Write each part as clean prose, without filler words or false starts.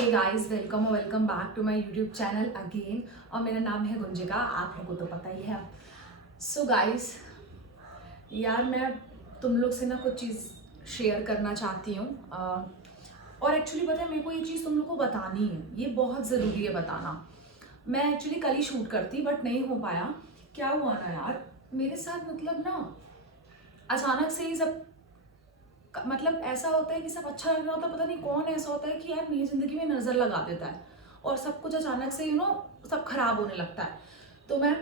Hey guys, welcome back to my YouTube channel again. और मेरा नाम है गुंजिका, आप लोगों को तो पता ही है। सो गाइस, यार मैं तुम लोग से ना कुछ चीज़ शेयर करना चाहती हूँ। और एक्चुअली पता है, मेरे को ये चीज़ तुम लोग को बतानी है, ये बहुत ज़रूरी है बताना। मैं एक्चुअली कल ही शूट करती बट नहीं हो पाया। क्या हुआ ना यार, मेरे साथ मतलब ना अचानक से ही सब मतलब ऐसा होता है कि सब अच्छा लग रहा होता है, पता नहीं कौन ऐसा होता है कि यार मेरी ज़िंदगी में नज़र लगा देता है और सब कुछ अचानक से सब खराब होने लगता है। तो मैं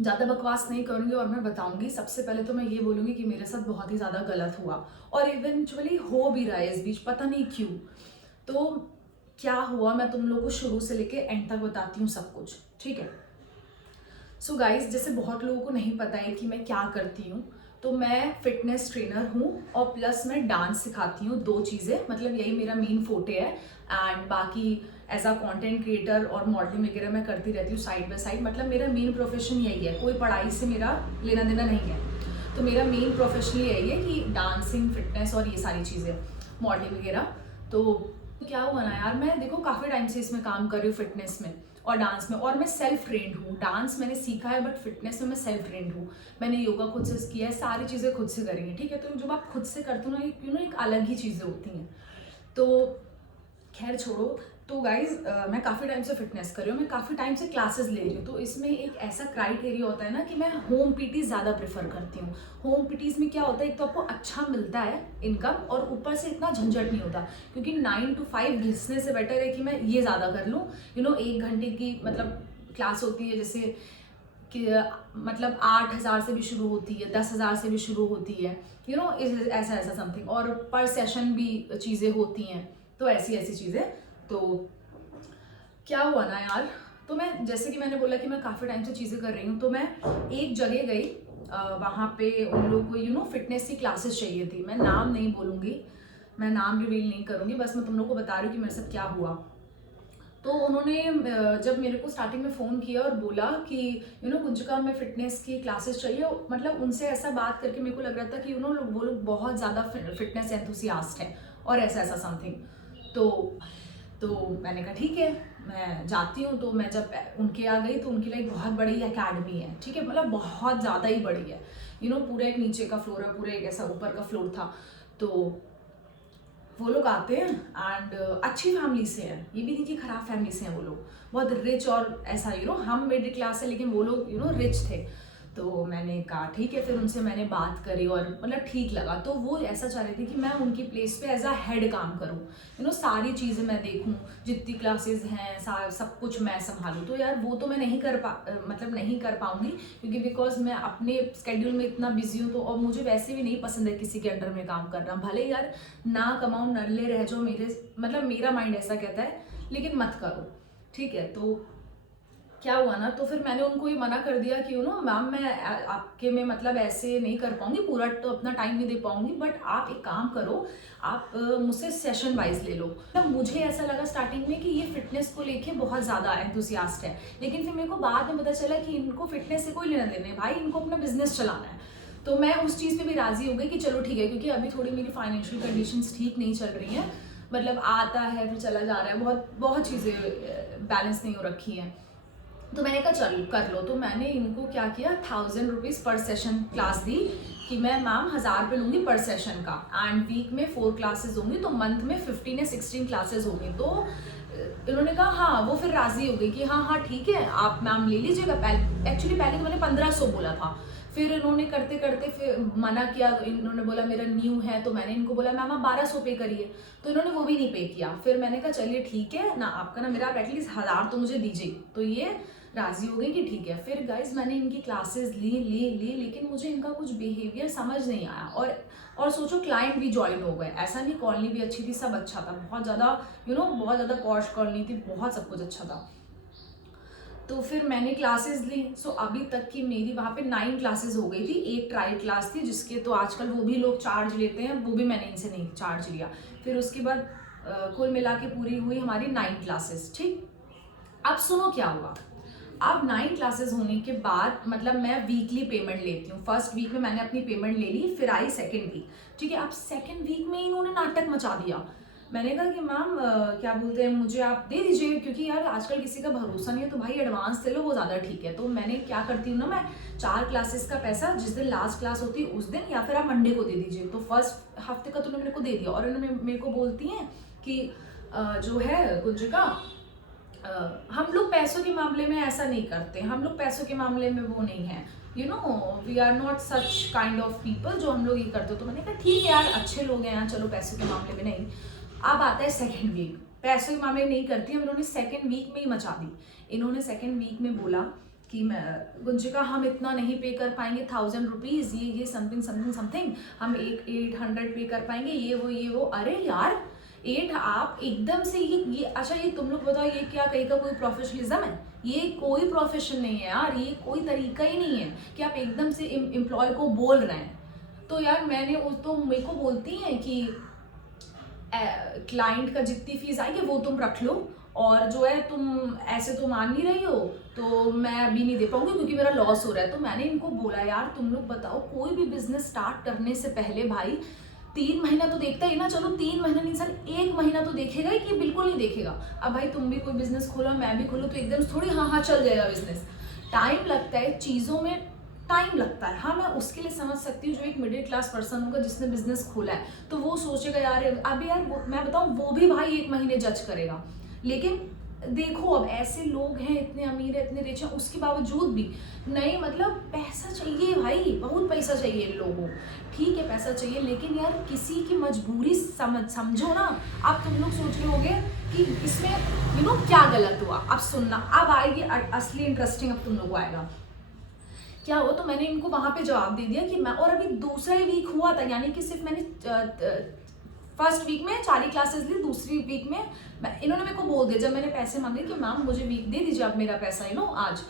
ज़्यादा बकवास नहीं करूँगी और मैं बताऊँगी। सबसे पहले तो मैं ये बोलूँगी कि मेरे साथ बहुत ही ज़्यादा गलत हुआ और इवेंचुअली हो भी रहा है इस बीच, पता नहीं क्यों। तो क्या हुआ मैं तुम लोग को शुरू से लेके एंड तक बताती हूँ सब कुछ, ठीक है। सो गाइज, जैसे बहुत लोगों को नहीं पता है कि मैं क्या करती हूँ, तो मैं फिटनेस ट्रेनर हूँ और प्लस मैं डांस सिखाती हूँ। दो चीज़ें, मतलब यही मेरा मेन फोटे है। एंड बाकी एज अ कंटेंट क्रिएटर और मॉडलिंग वगैरह मैं करती रहती हूँ साइड बाय साइड। मतलब मेरा मेन प्रोफेशन यही है, कोई पढ़ाई से मेरा लेना देना नहीं है। तो मेरा मेन प्रोफेशन यही है कि डांसिंग, फिटनेस और ये सारी चीज़ें, मॉडलिंग वगैरह। तो क्या हुआ ना यार, मैं देखो काफ़ी टाइम से इसमें काम कर रही हूँ, फिटनेस में और डांस में। और मैं सेल्फ ट्रेंड हूँ। डांस मैंने सीखा है बट फिटनेस में मैं सेल्फ ट्रेंड हूँ। मैंने योगा खुद से किया है, सारी चीज़ें खुद से करी हैं, ठीक है। तो जब आप खुद से करते हो ना, एक अलग ही चीज़ें होती हैं। तो खैर छोड़ो। तो गाइज, मैं काफ़ी टाइम से फिटनेस कर रही हूँ, मैं काफ़ी टाइम से क्लासेस ले रही हूँ। तो इसमें एक ऐसा क्राइटेरिया होता है ना कि मैं होम पीटीज ज़्यादा प्रेफर करती हूँ। होम पीटीज में क्या होता है, एक तो आपको अच्छा मिलता है इनकम और ऊपर से इतना झंझट नहीं होता। क्योंकि 9 to 5 घिसने से बेटर है कि मैं ये ज़्यादा कर लूँ। 1 घंटे की मतलब क्लास होती है, जैसे कि मतलब 8,000 से भी शुरू होती है, 10,000 से भी शुरू होती है, ऐसा ऐसा समथिंग। और पर सेशन भी चीज़ें होती हैं, तो ऐसी ऐसी चीज़ें। तो क्या हुआ ना यार, तो मैं जैसे कि मैंने बोला कि मैं काफ़ी टाइम से चीज़ें कर रही हूँ। तो मैं एक जगह गई, वहाँ पे उन लोग को फिटनेस की क्लासेस चाहिए थी। मैं नाम नहीं बोलूँगी, मैं नाम रिवील नहीं करूँगी, बस मैं तुम लोग को बता रही हूँ कि मेरे साथ क्या हुआ। तो उन्होंने जब मेरे को स्टार्टिंग में फ़ोन किया और बोला कि गुंजिका मैं फ़िटनेस की क्लासेस चाहिए, मतलब उनसे ऐसा बात करके मेरे को लग रहा था कि वो लोग बहुत ज़्यादा फिटनेस एंथुसियास्ट हैं और ऐसा ऐसा समथिंग। तो मैंने कहा ठीक है, मैं जाती हूँ। तो मैं जब उनके यहाँ गई तो उनके लिए एक बहुत बड़ी एकेडमी है, ठीक है, मतलब बहुत ज़्यादा ही बड़ी है। पूरा एक नीचे का फ्लोर है, पूरा एक ऐसा ऊपर का फ्लोर था। तो वो लोग आते हैं एंड अच्छी फैमिली से हैं, ये भी नहीं कि खराब फैमिली से हैं। वो लोग बहुत रिच और ऐसा हम मिडिल क्लास है, लेकिन वो लोग रिच थे। तो मैंने कहा ठीक है, फिर उनसे मैंने बात करी और मतलब ठीक लगा। तो वो ऐसा चाह रहे थे कि मैं उनकी प्लेस पे एज अ हेड काम करूँ, सारी चीज़ें मैं देखूँ, जितनी क्लासेस हैं सब कुछ मैं संभालूँ। तो यार वो तो मैं नहीं कर पाऊँगी, क्योंकि बिकॉज मैं अपने स्केड्यूल में इतना बिजी हूँ। तो और मुझे वैसे भी नहीं पसंद है किसी के अंडर में काम करना, भले यार ना कमाऊँ नल्ले रह जाओ, मेरा माइंड ऐसा कहता है, लेकिन मत करो, ठीक है। तो क्या हुआ ना, तो फिर मैंने उनको ये मना कर दिया कि मैम मैं आपके में मतलब ऐसे नहीं कर पाऊंगी, पूरा तो अपना टाइम नहीं दे पाऊंगी, बट आप एक काम करो, आप मुझसे सेशन वाइज ले लो। तब मुझे ऐसा लगा स्टार्टिंग में कि ये फिटनेस को लेके बहुत ज़्यादा एंथुसियास्ट है, लेकिन फिर मेरे को बाद में पता चला कि इनको फिटनेस से कोई लेना देना है भाई, इनको अपना बिजनेस चलाना है। तो मैं उस चीज़ पे भी राज़ी हो गई कि चलो ठीक है, क्योंकि अभी थोड़ी मेरी फाइनेंशियल कंडीशंस ठीक नहीं चल रही हैं, मतलब आता है फिर चला जा रहा है, बहुत बहुत चीज़ें बैलेंस नहीं हो रखी हैं। तो मैंने कहा चल कर लो। तो मैंने इनको क्या किया, 1,000 रुपीज़ पर सेशन क्लास दी कि मैं मैम 1,000 रुपये लूँगी पर सेशन का, एंड वीक में 4 क्लासेस होंगी, तो मंथ में 15 या 16 क्लासेस होंगी। तो इन्होंने कहा हाँ, वो फिर राज़ी हो गई कि हाँ हाँ ठीक है, आप मैम ले लीजिएगा। एक्चुअली पहले तो मैंने 1,500 बोला था, फिर इन्होंने करते करते फिर मना किया। तो इन्होंने बोला मेरा न्यू है, तो मैंने इनको बोला मैम आप 1,200 पे करिए, तो इन्होंने वो भी नहीं पे किया। फिर मैंने कहा चलिए ठीक है ना, आपका ना मेरा एटलीस्ट 1,000 तो मुझे दीजिए। तो ये राजी हो गई कि ठीक है। फिर गाइज मैंने इनकी क्लासेस ली, लेकिन मुझे इनका कुछ बिहेवियर समझ नहीं आया। और सोचो क्लाइंट भी ज्वाइन हो गए, ऐसा नहीं, कॉलोनी भी अच्छी थी, सब अच्छा था, बहुत ज़्यादा बहुत ज़्यादा पॉश कॉलोनी थी, बहुत सब कुछ अच्छा था। तो फिर मैंने क्लासेस ली। सो अभी तक की मेरी वहाँ पे 9 क्लासेस हो गई थी। एक ट्रायल क्लास थी जिसके तो आजकल वो भी लोग चार्ज लेते हैं, वो भी मैंने इनसे नहीं चार्ज लिया। फिर उसके बाद कुल मिला के पूरी हुई हमारी 9 क्लासेस, ठीक। अब सुनो क्या हुआ। अब 9 क्लासेस होने के बाद मतलब मैं वीकली पेमेंट लेती हूँ। फर्स्ट वीक में मैंने अपनी पेमेंट ले ली, फिर आई सेकेंड वीक, ठीक है। अब सेकेंड वीक में इन्होंने नाटक मचा दिया। मैंने कहा कि मैम क्या बोलते हैं, मुझे आप दे दीजिए, क्योंकि यार आजकल किसी का भरोसा नहीं है, तो भाई एडवांस दे लो, वो ज़्यादा ठीक है। तो मैंने क्या करती हूँ ना, मैं 4 क्लासेस का पैसा जिस दिन लास्ट क्लास होती है उस दिन, या फिर आप मंडे को दे दीजिए। तो फर्स्ट हफ्ते का तो उन्होंने मेरे को दे दिया, और उन्होंने मेरे को बोलती हैं कि जो है गुंजिका, हम लोग पैसों के मामले में ऐसा नहीं करते, हम लोग पैसों के मामले में वो नहीं है, you know we are not such kind of people जो हम लोग ये करते हो। तो मैंने कहा ठीक है यार, अच्छे लोग हैं यार, चलो पैसों के मामले में नहीं। अब आता है सेकेंड वीक, पैसों के मामले में नहीं करती है, इन्होंने सेकेंड वीक में ही मचा दी। इन्होंने सेकेंड वीक में बोला कि मैं गुंजिका हम इतना नहीं पे कर पाएंगे, 1000 रुपीज़, ये समथिंग समथिंग समथिंग, हम 800 पे कर पाएंगे, ये वो। अरे यार 8 आप एकदम से ये अच्छा, ये तुम लोग बताओ, ये क्या कहीं का कोई प्रोफेशनलिज्म है? ये कोई प्रोफेशन नहीं है यार, ये कोई तरीका ही नहीं है कि आप एकदम से एम्प्लॉय को बोल रहे हैं। तो यार मैंने उस, तो मेरे को बोलती हैं कि क्लाइंट का जितनी फीस आएगी वो तुम रख लो, और जो है तुम ऐसे तो मान नहीं रही हो, तो मैं अभी नहीं दे पाऊंगी क्योंकि मेरा लॉस हो रहा है। तो मैंने इनको बोला यार तुम लोग बताओ, कोई भी बिजनेस स्टार्ट करने से पहले भाई 3 महीना तो देखता ही ना, चलो 3 महीना नहीं सर 1 महीना तो देखेगा ही, कि बिल्कुल नहीं देखेगा। अब भाई तुम भी कोई बिजनेस खोलो, मैं भी खोलूँ, तो एकदम थोड़ी हाँ चल जाएगा बिजनेस। टाइम लगता है चीज़ों में, टाइम लगता है। हाँ मैं उसके लिए समझ सकती हूँ, जो एक मिडिल क्लास पर्सन होगा जिसने बिजनेस खोला है, तो वो सोचेगा यार अभी यार मैं बताऊँ, वो भी भाई 1 महीने जज करेगा। लेकिन देखो अब ऐसे लोग हैं, इतने अमीर है, इतने रिच हैं, उसके बावजूद भी नहीं, मतलब पैसा चाहिए भाई, बहुत पैसा चाहिए इन लोगों। ठीक है पैसा चाहिए, लेकिन यार किसी की मजबूरी समझो ना। अब तुम लोग सोच रहे होगे कि इसमें क्या गलत हुआ। अब सुनना, अब आएगी असली इंटरेस्टिंग, अब तुम लोग को आएगा क्या हुआ। तो मैंने इनको वहां पे जवाब दे दिया कि मैं, और अभी दूसरा ही वीक हुआ था, यानी कि सिर्फ मैंने फर्स्ट वीक में 4 ही क्लासेस ली, दूसरी वीक में इन्होंने मेरे को बोल दिया, जब मैंने पैसे मांगे कि मैम मुझे वीक दे दीजिए आप मेरा पैसा आज।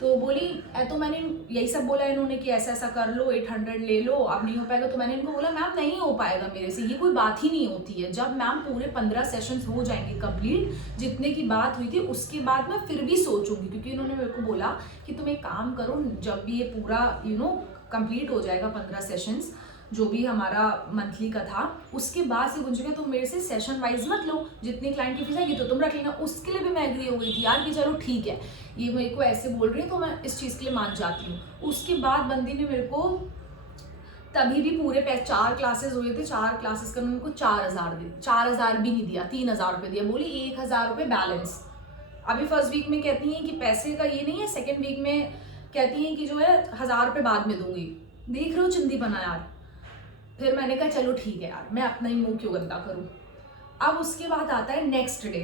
तो बोली, तो मैंने यही सब बोला इन्होंने कि ऐसा ऐसा कर लो, 800 ले लो, अब नहीं हो पाएगा। तो मैंने इनको बोला मैम नहीं हो पाएगा मेरे से, ये कोई बात ही नहीं होती है। जब मैम पूरे 15 सेशंस हो जाएंगे कंप्लीट, जितने की बात हुई थी, उसके बाद मैं फिर भी सोचूंगी, क्योंकि इन्होंने मेरे को बोला कि तुम एक काम करो, जब भी ये पूरा कंप्लीट हो जाएगा 15 सेशंस जो भी हमारा मंथली का था, उसके बाद से गुंजिका तुम मेरे से सेशन वाइज मत लो, जितनी क्लाइंट की फीस आएगी तो तुम रख लेना। उसके लिए भी मैं एग्री हो गई थी यार कि चलो ठीक है, ये मेरे को ऐसे बोल रही है तो मैं इस चीज़ के लिए मान जाती हूँ। उसके बाद बंदी ने मेरे को तभी भी पूरे 4 क्लासेस हुए थे, 4 क्लासेस का मैंने उनको 4000 दी, 4000 भी नहीं दिया, 3000 रुपये दिया। बोली 1000 रुपये बैलेंस। अभी फर्स्ट वीक में कहती हैं कि पैसे का ये नहीं है, सेकेंड वीक में कहती हैं कि जो है 1000 रुपये बाद में दूंगी। देख रहे हो चिंदी बना यार। फिर मैंने कहा चलो ठीक है यार, मैं अपना ही मुंह क्यों गंदा करूं। अब उसके बाद आता है नेक्स्ट डे,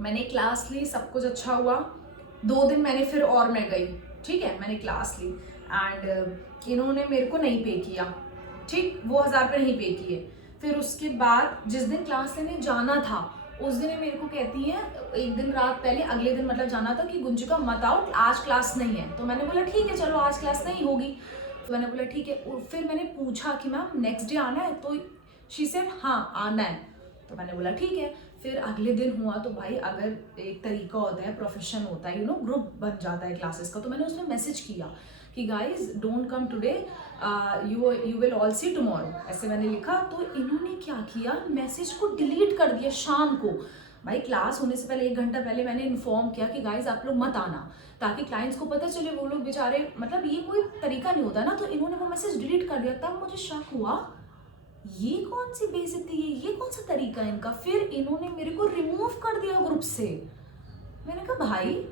मैंने क्लास ली, सब कुछ अच्छा हुआ। 2 दिन मैंने फिर और मैं गई, ठीक है मैंने क्लास ली, एंड इन्होंने मेरे को नहीं पे किया, ठीक, वो 1000 रुपये नहीं पे किए। फिर उसके बाद जिस दिन क्लास लेने जाना था, उस दिन मेरे को कहती है, एक दिन रात पहले, अगले दिन मतलब जाना था, कि गुंजिका मत आओ, आज क्लास नहीं है। तो मैंने बोला ठीक है चलो आज क्लास नहीं होगी। तो मैंने बोला ठीक है। फिर मैंने पूछा कि मैम नेक्स्ट डे आना है, तो शी सेड हाँ आना है। तो मैंने बोला ठीक है। फिर अगले दिन हुआ, तो भाई अगर एक तरीका होता है, प्रोफेशन होता है, ग्रुप बन जाता है क्लासेस का। तो मैंने उसमें मैसेज किया कि guys don't come today, you will all see tomorrow, ऐसे मैंने लिखा। तो इन्होंने क्या किया, मैसेज को डिलीट कर दिया शाम को। भाई क्लास होने से पहले 1 घंटा पहले मैंने इन्फॉर्म किया कि गाइज आप लोग मत आना, ताकि क्लाइंट्स को पता चले, वो लोग बेचारे, मतलब ये कोई तरीका नहीं होता ना। तो इन्होंने वो मैसेज डिलीट कर दिया। तब मुझे शक हुआ, ये कौन सी बेइज्जती है, ये कौन सा तरीका है इनका। फिर इन्होंने मेरे को रिमूव कर दिया ग्रुप से। मैंने कहा भाई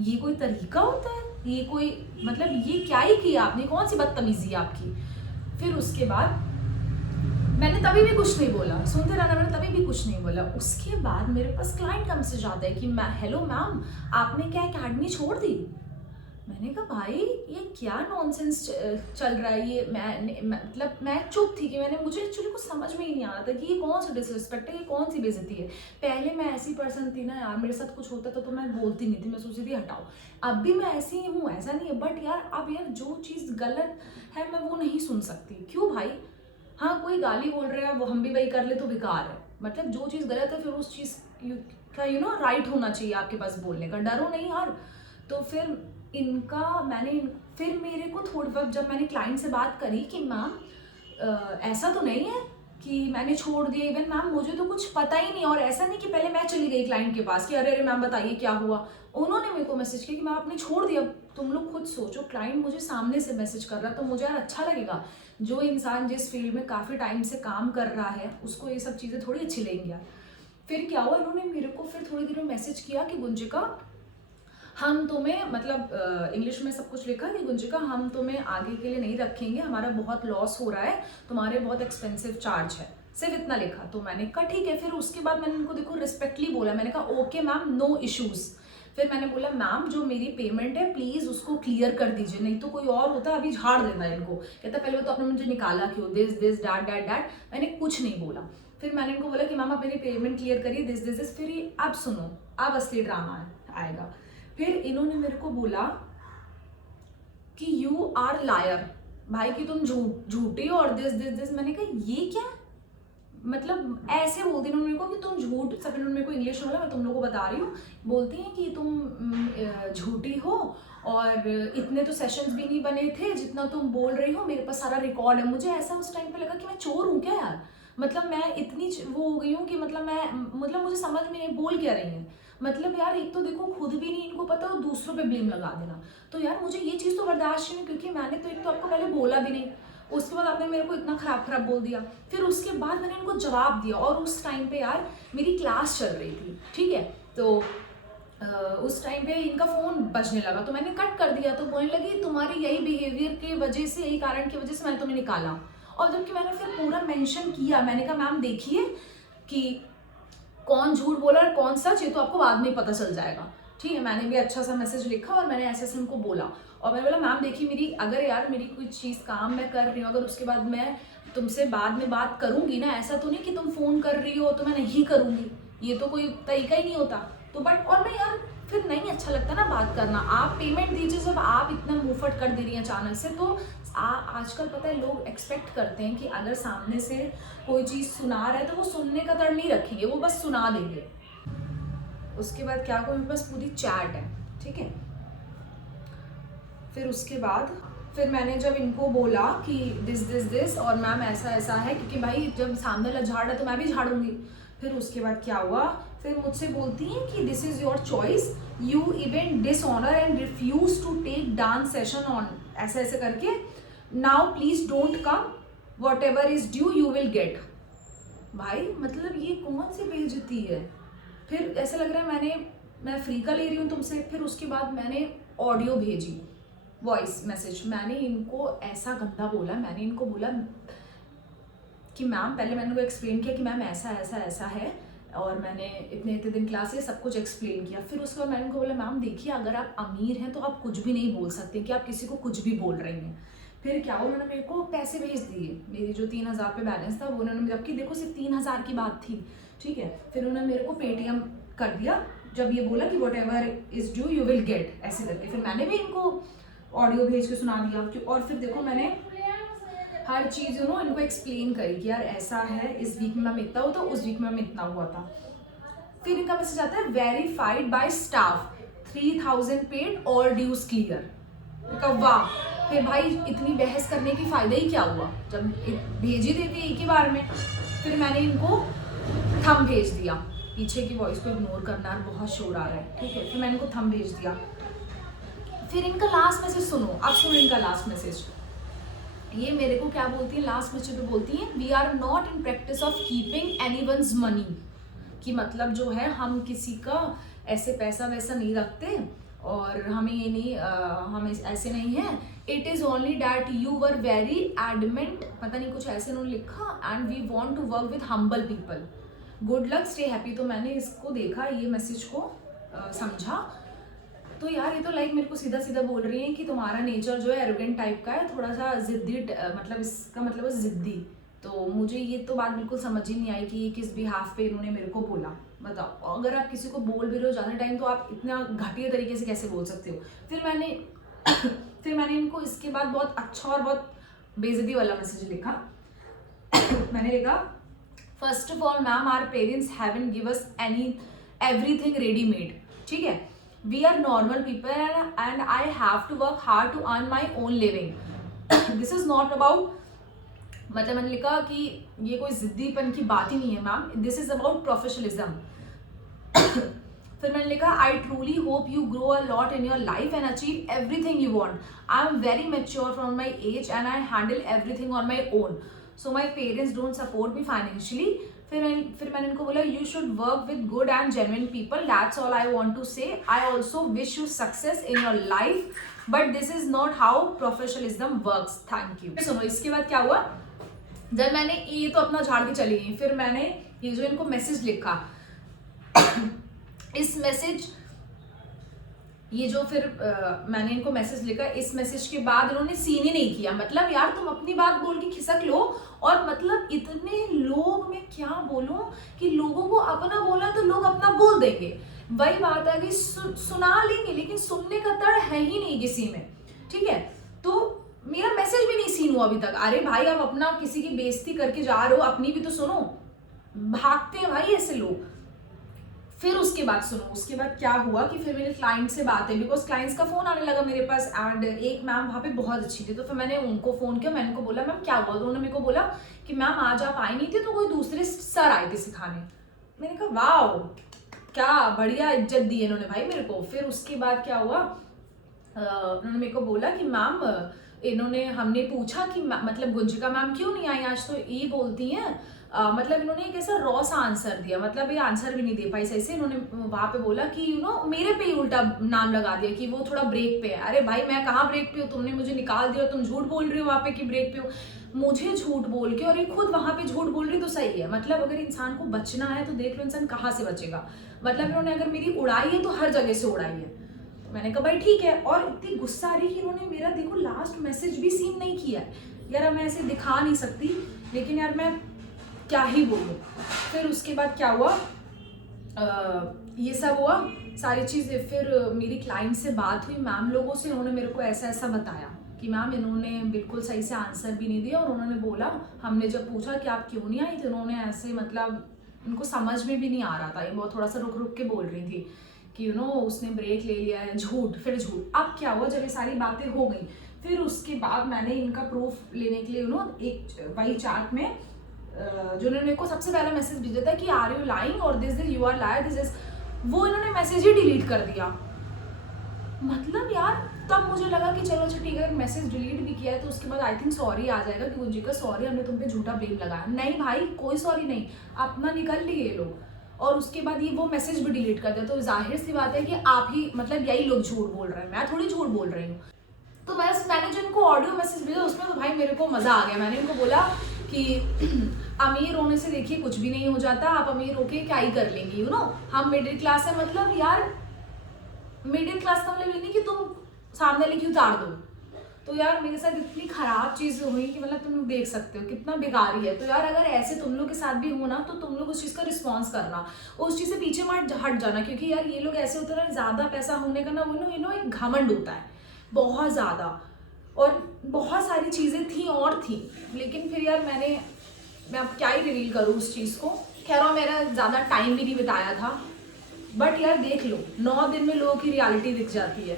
ये कोई तरीका होता है, ये कोई मतलब ये क्या ही किया आपने, कौन सी बदतमीजी है आपकी। फिर उसके बाद मैंने तभी भी कुछ नहीं बोला, सुनते रहना, मैंने तभी भी कुछ नहीं बोला। उसके बाद मेरे पास क्लाइंट का मैसेज आता है कि हेलो मैम आपने क्या अकेडमी छोड़ दी। मैंने कहा भाई ये क्या नॉनसेंस चल रहा है, ये मतलब मैं चुप थी, कि मुझे एक्चुअली कुछ समझ में ही नहीं आ रहा था कि ये कौन सा डिसरिस्पेक्ट है, ये कौन सी बेइज्जती है। पहले मैं ऐसी पर्सन थी ना यार, मेरे साथ कुछ होता था तो मैं बोलती नहीं थी, मैं सोचती थी हटाओ। अब भी मैं ऐसी ही हूँ, ऐसा नहीं है, बट यार अब यार जो चीज़ गलत है मैं वो नहीं सुन सकती। क्यों भाई, हाँ कोई गाली बोल रहा है, वो हम भी वही कर ले तो बेकार है। मतलब जो चीज़ गलत है फिर उस चीज़ का राइट होना चाहिए आपके पास बोलने का, डरो नहीं यार। तो फिर फिर मेरे को थोड़ी वक्त जब मैंने क्लाइंट से बात करी कि मैम ऐसा तो नहीं है कि मैंने छोड़ दिया। इवन मैम मुझे तो कुछ पता ही नहीं, और ऐसा नहीं कि पहले मैं चली गई क्लाइंट के पास कि अरे अरे मैम बताइए क्या हुआ। उन्होंने मेरे को मैसेज किया कि मैम आपने छोड़ दिया। तुम लोग खुद सोचो, क्लाइंट मुझे सामने से मैसेज कर रहा, तो मुझे यार अच्छा लगेगा। जो इंसान जिस फील्ड में काफ़ी टाइम से काम कर रहा है उसको ये सब चीज़ें थोड़ी अच्छी लगेंगी यार। फिर क्या हुआ, इन्होंने मेरे को फिर थोड़ी देर में मैसेज किया कि गुंजिका हम तुम्हें, मतलब इंग्लिश में सब कुछ लिखा कि गुंजिका हम तुम्हें आगे के लिए नहीं रखेंगे, हमारा बहुत लॉस हो रहा है, तुम्हारे बहुत एक्सपेंसिव चार्ज है, सिर्फ इतना लिखा। तो मैंने कहा ठीक है। फिर उसके बाद मैंने उनको देखो रिस्पेक्टली बोला, मैंने कहा ओके मैम नो इश्यूज़। फिर मैंने बोला मैम जो मेरी पेमेंट है प्लीज़ उसको क्लियर कर दीजिए, नहीं तो कोई और होता अभी झाड़ देना इनको। कहता पहले तो आपने मुझे निकाला क्यों, this this that that that. मैंने कुछ नहीं बोला। फिर मैंने इनको बोला कि मैम आप मेरी पेमेंट क्लियर करिए, दिस दिस दिस। फिर ये अब सुनो, अब असली ड्रामा आएगा। फिर इन्होंने मेरे को बोला कि यू आर लायर, भाई कि तुम झूठे हो और दिस दिस दिस। मैंने कहा ये क्या, मतलब ऐसे बोलती इन्होंने मेरे को कि तुम झूठ, सब इन्होंने मेरे को इंग्लिश में बोला, मैं तुम लोगों को बता रही हूँ। बोलती हैं कि तुम झूठी हो और इतने तो सेशंस भी नहीं बने थे जितना तुम बोल रही हो, मेरे पास सारा रिकॉर्ड है। मुझे ऐसा उस टाइम पे लगा कि मैं चोर हूँ क्या यार, मतलब मैं इतनी वो हो गई हूँ कि मतलब मुझे समझ में नहीं बोल क्या रही है। मतलब यार एक तो देखो खुद भी नहीं इनको पता और दूसरों पे ब्लेम लगा देना। तो यार मुझे ये चीज़ तो बर्दाश्त नहीं, क्योंकि मैंने तो एक तो आपको पहले बोला भी नहीं, उसके बाद आपने मेरे को इतना खराब बोल दिया। फिर उसके बाद मैंने इनको जवाब दिया, और उस टाइम पे यार मेरी क्लास चल रही थी, ठीक है। तो उस टाइम पे इनका फ़ोन बजने लगा, तो मैंने कट कर दिया। तो बोलने लगी तुम्हारी यही बिहेवियर की वजह से, यही कारण की वजह से मैंने तुम्हें निकाला। और जबकि मैंने फिर पूरा मेंशन किया, मैंने कहा मैम देखिए कि कौन झूठ बोला और कौन सच, ये तो आपको बाद में ही पता चल जाएगा, ठीक है। मैंने भी अच्छा सा मैसेज लिखा और मैंने ऐसे उनको बोला। और मैंने बोला मैम देखिए मेरी, अगर यार मेरी कोई चीज़ काम मैं कर रही हूँ, अगर उसके बाद मैं तुमसे बाद में बात करूँगी ना, ऐसा तो नहीं कि तुम फ़ोन कर रही हो तो मैं नहीं करूँगी, ये तो कोई तरीका ही नहीं होता। तो बट और मैं यार फिर नहीं अच्छा लगता ना बात करना। आप पेमेंट दीजिए, जब आप इतना मुंहफट कर दे रही हैं अचानक से, तो आजकल पता है लोग एक्सपेक्ट करते हैं कि अगर सामने से कोई चीज़ सुना रहा है तो वो सुनने का तड़ नहीं रखेंगे, वो बस सुना देंगे। उसके बाद क्या को मेरे पास पूरी चैट है, ठीक है। फिर उसके बाद फिर मैंने जब इनको बोला कि दिस दिस दिस और मैम ऐसा ऐसा है, क्योंकि भाई जब सामने वाला झाड़ है तो मैं भी झाड़ूंगी। फिर उसके बाद क्या हुआ, फिर मुझसे बोलती हैं कि this is your choice, you even dishonour and refuse to take dance session on, ऐसे ऐसे करके, now please don't come, whatever is due you will get. भाई मतलब ये कौन सी बेइज्जती है। फिर ऐसा लग रहा है मैं फ्री का ले रही हूँ तुमसे। फिर उसके बाद मैंने ऑडियो भेजी, वॉइस मैसेज। मैंने इनको ऐसा गंदा बोला, मैंने इनको बोला कि मैम, पहले मैंने उनको एक्सप्लेन किया कि मैम ऐसा ऐसा ऐसा है, और मैंने इतने इतने दिन क्लासेस सब कुछ एक्सप्लेन किया। फिर उसके बाद मैंने उनको बोला मैम देखिए अगर आप अमीर हैं तो आप कुछ भी नहीं बोल सकते कि आप किसी को कुछ भी बोल रही हैं। फिर क्या हुआ, उन्होंने मेरे को पैसे भेज दिए, मेरी जो 3000 पे बैलेंस था वो उन्होंने, जबकि देखो सिर्फ 3000 की बात थी, ठीक है। फिर उन्होंने मेरे को पेटीएम कर दिया, जब ये बोला कि what ever is due you will gate, ऐसे करके। फिर मैंने भी इनको ऑडियो भेज के सुना दिया। और फिर देखो मैंने हर चीज़ इनको एक्सप्लेन करी कि यार ऐसा है, इस वीक में मैम इतना हुआ था, उस वीक में मैम इतना हुआ था। फिर इनका मैसेज आता है verified by staff, 3000 paid, all dues clear. वाह, फिर भाई इतनी बहस करने की फायदा ही क्या हुआ, जब भेज ही देती एक ही बार में। फिर मैंने इनको थंब भेज दिया, पीछे की वॉइस को इग्नोर करना, बहुत शोर आ रहा है, ठीक है। फिर मैंने इनको थंब भेज दिया। फिर इनका लास्ट मैसेज सुनो, अब सुनो इनका लास्ट मैसेज। ये मेरे को क्या बोलती है लास्ट मैसेज पे, बोलती है we are not in practice of keeping anyone's money, कि मतलब जो है हम किसी का ऐसे पैसा वैसा नहीं रखते, और हमें ये नहीं हम ऐसे नहीं है। It is only that you were very adamant, पता नहीं कुछ ऐसे उन्होंने लिखा, and we want to work with humble people, good luck stay happy. तो मैंने इसको देखा, ये मैसेज को समझा, तो यार ये तो लाइक मेरे को सीधा सीधा बोल रही है कि तुम्हारा नेचर जो है एरोगेंट टाइप का है, थोड़ा सा जिद्दी, मतलब इसका मतलब है जिद्दी। तो मुझे ये तो बात बिल्कुल समझ ही नहीं आई कि ये किस बिहाफ पे इन्होंने मेरे को बोला। बताओ, अगर आप किसी को बोल भी रहे हो ज़्यादा टाइम तो आप इतना घटिया तरीके से कैसे बोल सकते हो। फिर मैंने इनको इसके बाद बहुत अच्छा और बहुत बेइज्जती वाला मैसेज लिखा। मैंने लिखा first of all ma'am, our parents haven't give us everything readymade, ठीक है। We are normal people and I have to work hard to earn my own living. This is not about मतलब मैंने लिखा कि ये कोई जिद्दीपन की बात ही नहीं है ma'am, this is about professionalism. फिर मैंने लिखा I truly hope you grow a lot in your life and achieve everything you want. I am very mature from my age and I handle everything on my own, so my parents don't support me financially. फिर मैंने इनको बोला you should work with good and genuine people, that's all I want to say. I also wish you success in your life but this is not how professionalism works, thank you. सुनो इसके बाद क्या हुआ, जब मैंने ये तो अपना झाड़ के चली गई, फिर मैंने ये जो इनको मैसेज लिखा इस मैसेज ये जो फिर मैंने इनको मैसेज लिखा, इस मैसेज के बाद इन्होंने सीन ही नहीं किया। मतलब यार तुम अपनी बात बोल के खिसक लो, और मतलब इतने लोग, मैं क्या बोलूं कि लोगों को अपना बोला तो लोग अपना बोल देंगे, वही बात है कि सुना लेंगे लेकिन सुनने का तड़ है ही नहीं किसी में, ठीक है। तो मेरा मैसेज भी नहीं सीन हुआ अभी तक। अरे भाई आप अपना किसी की बेइज्जती करके जा रहे हो, अपनी भी तो सुनो, भागते हैं भाई ऐसे लोग। फिर उसके बाद सुनो, उसके बाद क्या हुआ कि फिर मेरे क्लाइंट से बात है, बिकॉज क्लाइंट्स का फोन आने लगा मेरे पास, एंड एक मैम वहाँ पे बहुत अच्छी थी, तो फिर मैंने उनको फोन किया, मैंने उनको बोला मैम क्या हुआ, तो उन्होंने मेरे को बोला कि मैम आज आप आई नहीं थी तो कोई दूसरे सर आए थे सिखाने। मैंने कहा वाओ क्या बढ़िया इज्जत दी है इन्होंने भाई मेरे को। फिर उसके बाद क्या हुआ, उन्होंने मेरे को बोला कि मैम हमने पूछा कि मतलब गुंजिका मैम क्यों नहीं आई आज, तो ये बोलती हैं मतलब इन्होंने एक ऐसा रॉ सा आंसर दिया, मतलब ये आंसर भी नहीं दे पाई सही से। इन्होंने वहाँ पे बोला कि मेरे पे ही उल्टा नाम लगा दिया कि वो थोड़ा ब्रेक पे है। अरे भाई मैं कहाँ ब्रेक पे हूँ, तुमने मुझे निकाल दिया, तुम झूठ बोल रही हो वहाँ पे कि ब्रेक पे हो। मुझे झूठ बोल के और ये खुद वहाँ पे झूठ बोल रही तो सही है। मतलब अगर इंसान को बचना है तो देख लो इंसान कहाँ से बचेगा। मतलब इन्होंने अगर मेरी उड़ाई है तो हर जगह से उड़ाई है। मैंने कहा भाई ठीक है, और इतनी गुस्सा आ रही कि इन्होंने मेरा देखो लास्ट मैसेज भी सीन नहीं किया है यार। मैं ऐसे दिखा नहीं सकती लेकिन यार मैं क्या ही बोलूँ। फिर उसके बाद क्या हुआ, ये सब हुआ सारी चीज़ें। फिर मेरी क्लाइंट से बात हुई मैम लोगों से, उन्होंने मेरे को ऐसा ऐसा बताया कि मैम इन्होंने बिल्कुल सही से आंसर भी नहीं दिया, और उन्होंने बोला हमने जब पूछा कि आप क्यों नहीं आई तो उन्होंने ऐसे मतलब उनको समझ में भी नहीं आ रहा था, ये बहुत थोड़ा सा रुक रुक के बोल रही थी कि उसने ब्रेक ले लिया है, झूठ फिर झूठ। अब क्या हुआ जब ये सारी बातें हो गई, फिर उसके बाद मैंने इनका प्रूफ लेने के लिए एक वही चार्ट में जो उन्होंने मेरे को सबसे पहला मैसेज भेजा था कि आर यू लाइंग और this you are liar this is, वो इन्होंने मैसेज ही डिलीट कर दिया। मतलब यार तब मुझे लगा कि चलो अच्छा ठीक है, मैसेज डिलीट भी किया है तो उसके बाद आई थिंक सॉरी आ जाएगा कि गुंजिका सॉरी हमने तुम पे झूठा ब्लेम लगाया। नहीं भाई कोई सॉरी नहीं, अपना निकल लिए ये लोग। और उसके बाद ये वो मैसेज भी डिलीट कर दिया। तो जाहिर सी बात है कि आप ही मतलब यही लोग झूठ बोल रहे हैं, मैं थोड़ी झूठ बोल रही हूँ। तो मैंने जो इनको ऑडियो मैसेज भेजा उसमें तो भाई मेरे को मज़ा आ गया। मैंने इनको बोला कि अमीर होने से देखिए कुछ भी नहीं हो जाता, आप अमीर होके क्या ही कर लेंगी, हम मिडिल क्लास है। मतलब यार मिडिल क्लास का मतलब ये नहीं कि तुम सामने लेके उतार दो। तो यार मेरे साथ इतनी खराब चीज़ हुई कि मतलब तुम लोग देख सकते हो कितना बेकारी है। तो यार अगर ऐसे तुम लोग के साथ भी हो ना तो तुम लोग उस चीज़ का रिस्पॉन्स करना, उस चीज़ से पीछे मत हट जाना। क्योंकि यार ये लोग ऐसे होते हैं, ज़्यादा पैसा होने का ना वो एक घमंड होता है बहुत ज़्यादा, और बहुत सारी चीज़ें थी और थी। लेकिन फिर यार मैं अब क्या ही रिवील करूँ उस चीज़ को। खैर और मेरा ज़्यादा टाइम भी नहीं बिताया था, बट यार देख लो 9 दिन में लोगों की रियलिटी दिख जाती है,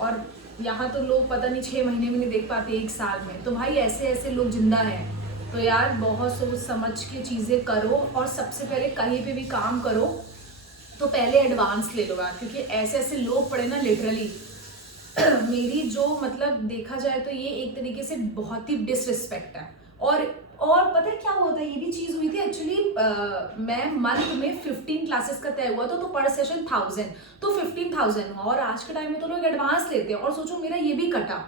और यहाँ तो लोग पता नहीं 6 महीने में नहीं देख पाते, 1 साल में। तो भाई ऐसे ऐसे लोग जिंदा हैं। तो यार बहुत सोच समझ के चीज़ें करो, और सबसे पहले कहीं पे भी काम करो तो पहले एडवांस ले लो यार, क्योंकि ऐसे ऐसे लोग पड़े ना लिटरली मेरी जो मतलब देखा जाए तो ये एक तरीके से बहुत ही डिसरिस्पेक्ट है। और पता है क्या होता है, ये भी चीज़ हुई थी एक्चुअली। मैं मंथ में 15 क्लासेस का तय हुआ था, तो पर सेशन 1000, तो 15,000 हुआ। और आज के टाइम में तो लोग एडवांस लेते हैं। और सोचो मेरा ये भी कटा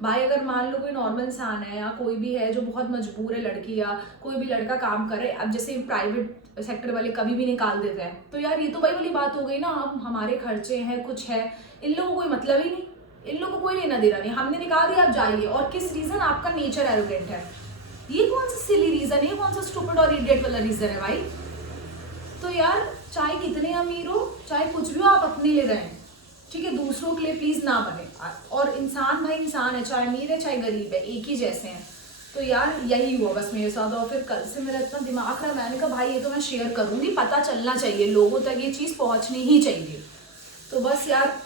भाई। अगर मान लो कोई नॉर्मल इंसान है या कोई भी है जो बहुत मजबूर है, लड़की या कोई भी लड़का काम करे, अब जैसे प्राइवेट सेक्टर वाले कभी भी निकाल देते हैं, तो यार ये तो वही वाली बात हो गई ना, अब हमारे खर्चे हैं कुछ है, इन लोगों को कोई मतलब ही नहीं, इन लोगों को कोई लेना देना नहीं, हमने निकाल दिया आप जाइए। और किस रीज़न, आपका नेचर एरोगेंट है। ये कौन सा सिली रीज़न है, कौन सा स्टूपिड और इडियट वाला रीज़न है भाई। तो यार चाहे कितने अमीर हो चाहे कुछ भी हो, आप अपने लिए रहें, ठीक है, दूसरों के लिए प्लीज़ ना बने। और इंसान भाई इंसान है, चाहे अमीर है चाहे गरीब है, एक ही जैसे हैं। तो यार यही हुआ बस मेरे साथ। और फिर कल से मेरा इतना दिमाग रहा, मैंने कहा भाई ये तो मैं शेयर करूँगी, पता चलना चाहिए लोगों तक, ये चीज़ पहुँचनी ही चाहिए। तो बस यार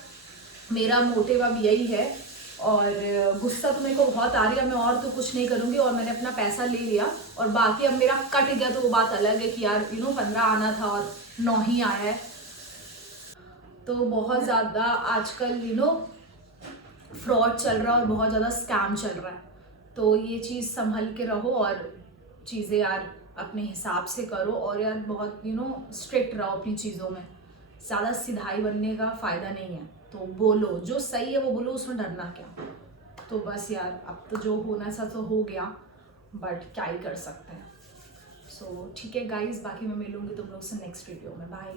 मेरा मोटिव अब यही है। और गुस्सा तो मेरे को बहुत आ रही है, मैं और तो कुछ नहीं करूँगी। और मैंने अपना पैसा ले लिया और बाकी अब मेरा कट गया तो वो बात अलग है कि यार 15 आना था और 9 ही आया है। तो बहुत ज़्यादा आजकल फ्रॉड चल रहा है और बहुत ज़्यादा स्कैम चल रहा है। तो ये चीज़ संभल के रहो और चीज़ें यार अपने हिसाब से करो और यार बहुत स्ट्रिक्ट रहो अपनी चीज़ों में। ज़्यादा सिधाई बनने का फ़ायदा नहीं है। तो बोलो, जो सही है वो बोलो, उसमें डरना क्या। तो बस यार अब तो जो होना था तो हो गया, बट क्या ही कर सकते हैं। सो ठीक है गाइस, बाकी मैं मिलूँगी तुम लोग से नेक्स्ट वीडियो में। बाय।